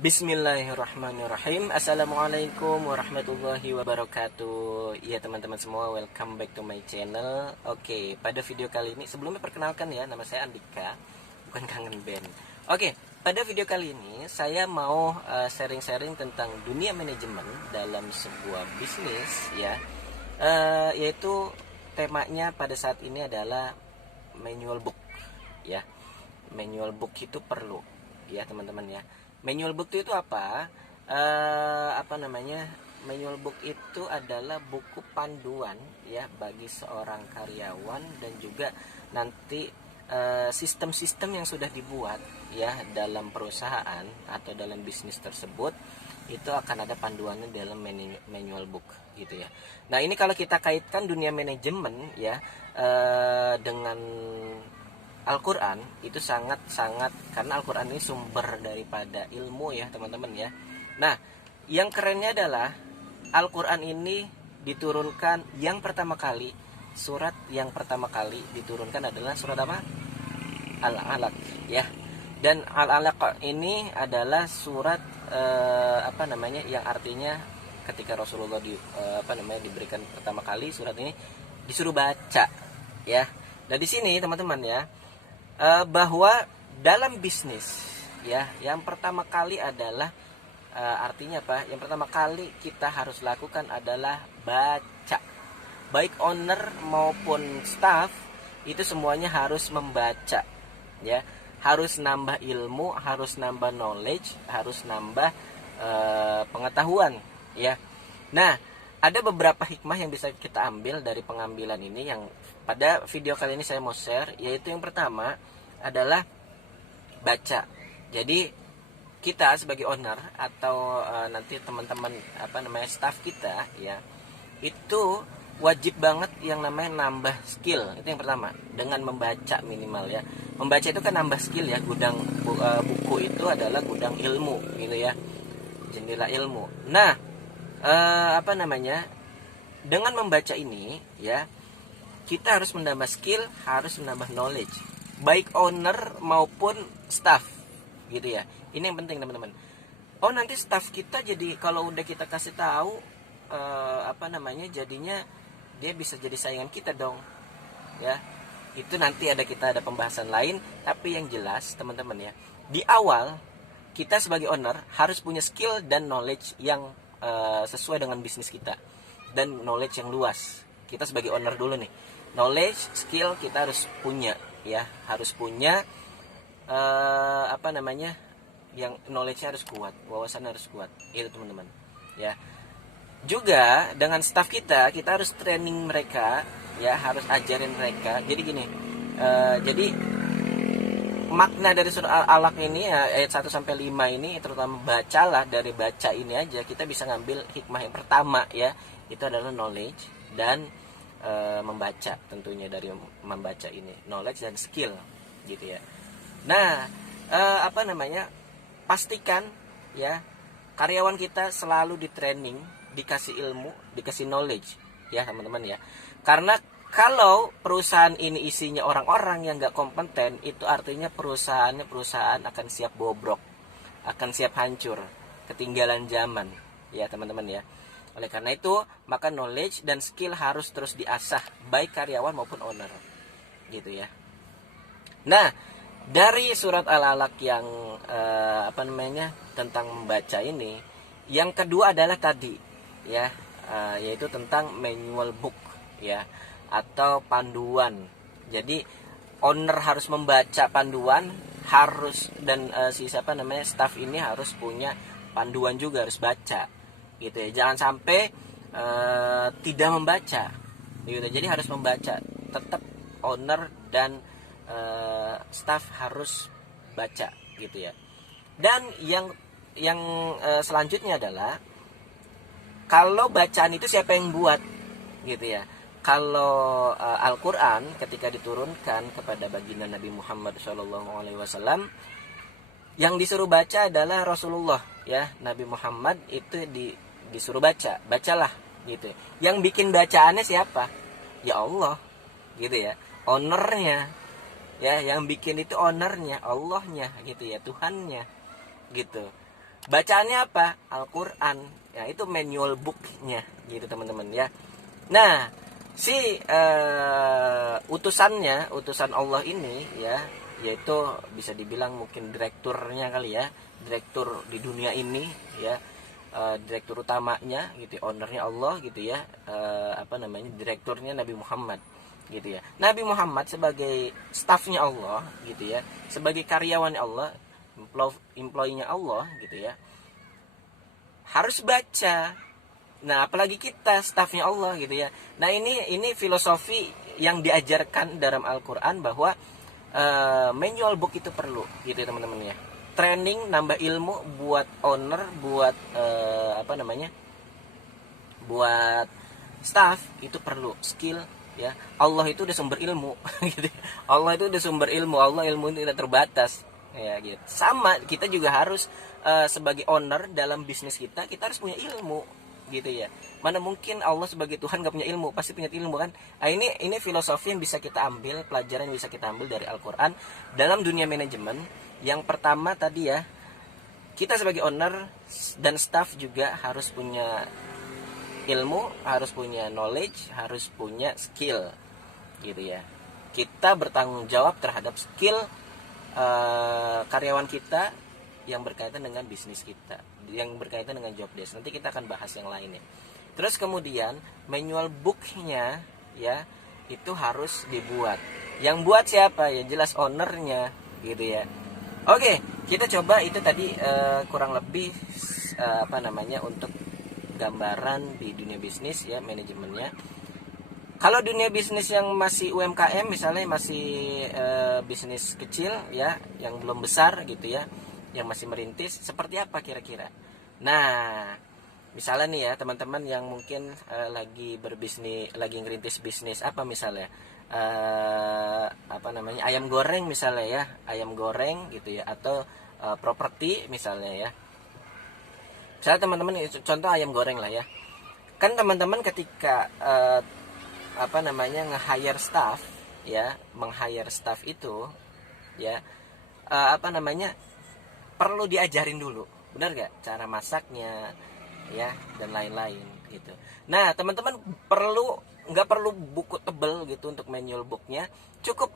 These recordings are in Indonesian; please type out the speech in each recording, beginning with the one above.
Bismillahirrahmanirrahim. Assalamualaikum warahmatullahi wabarakatuh. Ya teman-teman semua, welcome back to my channel. Oke, pada video kali ini sebelumnya perkenalkan ya, nama saya Andika, bukan Kangen Band. Oke, pada video kali ini saya mau sharing-sharing tentang dunia manajemen dalam sebuah bisnis ya. Yaitu temanya pada saat ini adalah manual book ya. Manual book itu perlu ya teman-teman ya. Manual book itu apa? Manual book itu adalah buku panduan ya bagi seorang karyawan dan juga nanti sistem-sistem yang sudah dibuat ya dalam perusahaan atau dalam bisnis tersebut itu akan ada panduannya dalam manual book gitu ya. Nah, ini kalau kita kaitkan dunia manajemen ya dengan Al-Quran itu sangat-sangat, karena Al-Quran ini sumber daripada ilmu ya teman-teman ya. Nah, yang kerennya adalah Al-Quran ini diturunkan yang pertama kali, surat yang pertama kali diturunkan adalah surat apa? Al-Alaq ya. Dan Al-Alaq ini adalah surat yang artinya ketika Rasulullah diberikan pertama kali surat ini disuruh baca ya. Nah, di sini teman-teman ya, bahwa dalam bisnis ya, yang pertama kali adalah artinya apa? Yang pertama kali kita harus lakukan adalah baca. Baik owner maupun staff itu semuanya harus membaca ya. Harus nambah ilmu, harus nambah knowledge, harus nambah pengetahuan ya. Nah, ada beberapa hikmah yang bisa kita ambil dari pengambilan ini yang pada video kali ini saya mau share, yaitu yang pertama adalah baca. Jadi kita sebagai owner atau nanti teman-teman staff kita ya, itu wajib banget yang namanya nambah skill. Itu yang pertama, dengan membaca minimal ya. Membaca itu kan nambah skill ya. Buku itu adalah gudang ilmu gitu ya. Jendela ilmu. Nah, dengan membaca ini ya, kita harus menambah skill, harus menambah knowledge, baik owner maupun staff gitu ya. Ini yang penting teman-teman. Oh, nanti staff kita jadi kalau udah kita kasih tahu jadinya dia bisa jadi saingan kita dong ya. Itu nanti kita ada pembahasan lain, tapi yang jelas teman-teman ya, di awal kita sebagai owner harus punya skill dan knowledge yang sesuai dengan bisnis kita dan knowledge yang luas. Kita sebagai owner dulu nih, knowledge, skill kita harus punya ya, harus punya yang knowledge-nya harus kuat, wawasan harus kuat. Itu teman-teman ya. Juga dengan staff kita harus training mereka ya, harus ajarin mereka. Jadi gini, jadi makna dari surah Al-Alaq ini ya, ayat 1 sampai 5 ini, terutama bacalah, dari baca ini aja kita bisa ngambil hikmah yang pertama ya, itu adalah knowledge dan membaca. Tentunya dari membaca ini knowledge dan skill gitu ya. Nah, pastikan ya karyawan kita selalu di training, dikasih ilmu, dikasih knowledge ya teman-teman ya. Karena kalau perusahaan ini isinya orang-orang yang nggak kompeten, itu artinya perusahaan akan siap bobrok, akan siap hancur, ketinggalan zaman ya teman-teman ya. Oleh karena itu, maka knowledge dan skill harus terus diasah, baik karyawan maupun owner gitu ya. Nah, dari surat Al-Alaq yang tentang membaca ini, yang kedua adalah tadi ya, yaitu tentang manual book ya, atau panduan. Jadi owner harus membaca panduan, harus, dan staff ini harus punya panduan juga, harus baca gitu ya. Jangan sampai tidak membaca gitu. Jadi harus membaca. Tetap owner dan staff harus baca gitu ya. Dan yang selanjutnya adalah, kalau bacaan itu siapa yang buat gitu ya. Kalau Al-Quran ketika diturunkan kepada baginda Nabi Muhammad SAW, yang disuruh baca adalah Rasulullah ya. Nabi Muhammad itu disuruh bacalah gitu. Yang bikin bacaannya siapa? Ya Allah gitu ya, ownernya ya. Yang bikin itu ownernya, Allahnya gitu ya, Tuhannya gitu. Bacaannya apa? Al-Quran. Ya, itu manual booknya gitu teman-teman ya. Nah, si utusan Allah ini ya, yaitu bisa dibilang mungkin direkturnya kali ya, direktur di dunia ini ya, direktur utamanya gitu, ownernya Allah gitu ya, direkturnya Nabi Muhammad gitu ya. Nabi Muhammad sebagai stafnya Allah gitu ya, sebagai karyawan Allah, employee-nya Allah gitu ya, harus baca. Nah, apalagi kita stafnya Allah gitu ya. Nah, ini filosofi yang diajarkan dalam Al-Qur'an bahwa manual book itu perlu gitu ya teman-teman ya. Training, nambah ilmu buat owner, buat buat staff itu perlu skill ya. Allah itu udah sumber ilmu gitu. Allah itu udah sumber ilmu, Allah ilmu itu tidak terbatas ya gitu. Sama kita juga harus sebagai owner dalam bisnis kita harus punya ilmu gitu ya. Mana mungkin Allah sebagai Tuhan gak punya ilmu, pasti punya ilmu kan. Nah, ini filosofi yang bisa kita ambil, pelajaran yang bisa kita ambil dari Al-Quran dalam dunia manajemen. Yang pertama tadi ya, kita sebagai owner dan staff juga harus punya ilmu, harus punya knowledge, harus punya skill gitu ya. Kita bertanggung jawab terhadap skill karyawan kita yang berkaitan dengan bisnis kita, yang berkaitan dengan job desk. Nanti kita akan bahas yang lainnya. Terus kemudian manual booknya ya, itu harus dibuat. Yang buat siapa? Ya jelas ownernya gitu ya. Oke, kita coba itu tadi kurang lebih untuk gambaran di dunia bisnis ya, manajemennya. Kalau dunia bisnis yang masih UMKM misalnya, masih bisnis kecil ya, yang belum besar gitu ya, yang masih merintis, seperti apa kira-kira? Nah, misalnya nih ya teman-teman yang mungkin lagi berbisnis, lagi ngerintis bisnis apa misalnya, ayam goreng misalnya ya, ayam goreng gitu ya, atau properti misalnya ya. Misalnya teman-teman, contoh ayam goreng lah ya. Kan teman-teman ketika nge-hire staff ya, meng-hire staff itu ya, perlu diajarin dulu, benar gak? Cara masaknya ya, dan lain-lain gitu. Nah, teman-teman nggak perlu buku tebel gitu untuk manual booknya. Cukup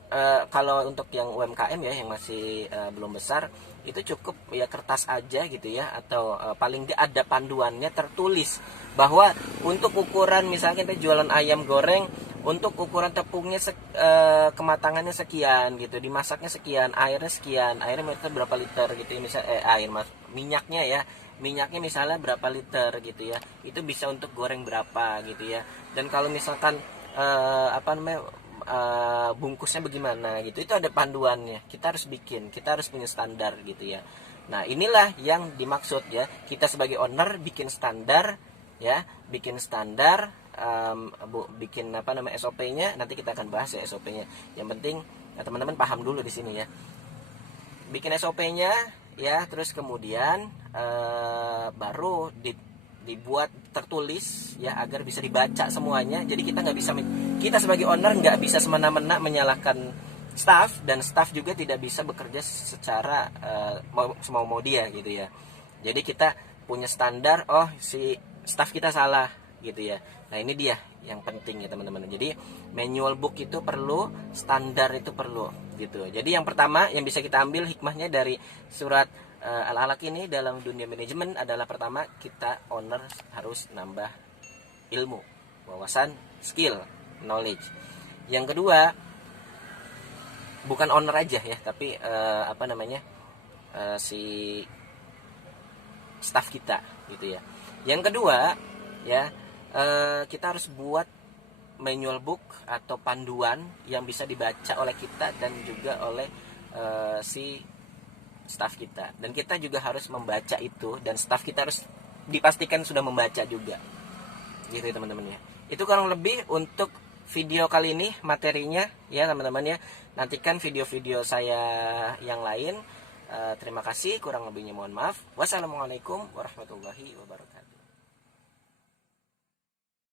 kalau untuk yang UMKM ya, yang masih belum besar, itu cukup ya kertas aja gitu ya, atau paling tidak ada panduannya tertulis bahwa untuk ukuran, misalnya kita jualan ayam goreng, untuk ukuran tepungnya kematangannya sekian gitu, dimasaknya sekian, airnya sekian, airnya berapa liter gitu ya, minyaknya ya, minyaknya misalnya berapa liter gitu ya, itu bisa untuk goreng berapa gitu ya. Dan kalau misalkan bungkusnya bagaimana gitu, itu ada panduannya. Kita harus bikin, kita harus punya standar gitu ya. Nah, inilah yang dimaksud ya, kita sebagai owner bikin standar ya, bikin standar, bikin SOP-nya. Nanti kita akan bahas ya SOP-nya. Yang penting teman-teman paham dulu di sini ya, bikin SOP-nya ya, terus kemudian baru dibuat tertulis ya, agar bisa dibaca semuanya. Jadi kita sebagai owner nggak bisa semena-mena menyalahkan staff, dan staff juga tidak bisa bekerja secara semau dia gitu ya. Jadi kita punya standar, oh si staff kita salah gitu ya. Nah, ini dia yang penting ya teman-teman. Jadi manual book itu perlu, standar itu perlu gitu. Jadi yang pertama yang bisa kita ambil hikmahnya dari surat Al-Alaq ini dalam dunia manajemen adalah, pertama, kita owner harus nambah ilmu, wawasan, skill, knowledge. Yang kedua, bukan owner aja ya, tapi si staff kita gitu ya. Yang kedua ya, kita harus buat manual book atau panduan yang bisa dibaca oleh kita dan juga oleh si staff kita. Dan kita juga harus membaca itu, dan staff kita harus dipastikan sudah membaca juga gitu ya teman-teman ya. Itu kurang lebih untuk video kali ini materinya ya teman-teman ya. Nantikan video-video saya yang lain. Terima kasih, kurang lebihnya mohon maaf. Wassalamualaikum warahmatullahi wabarakatuh.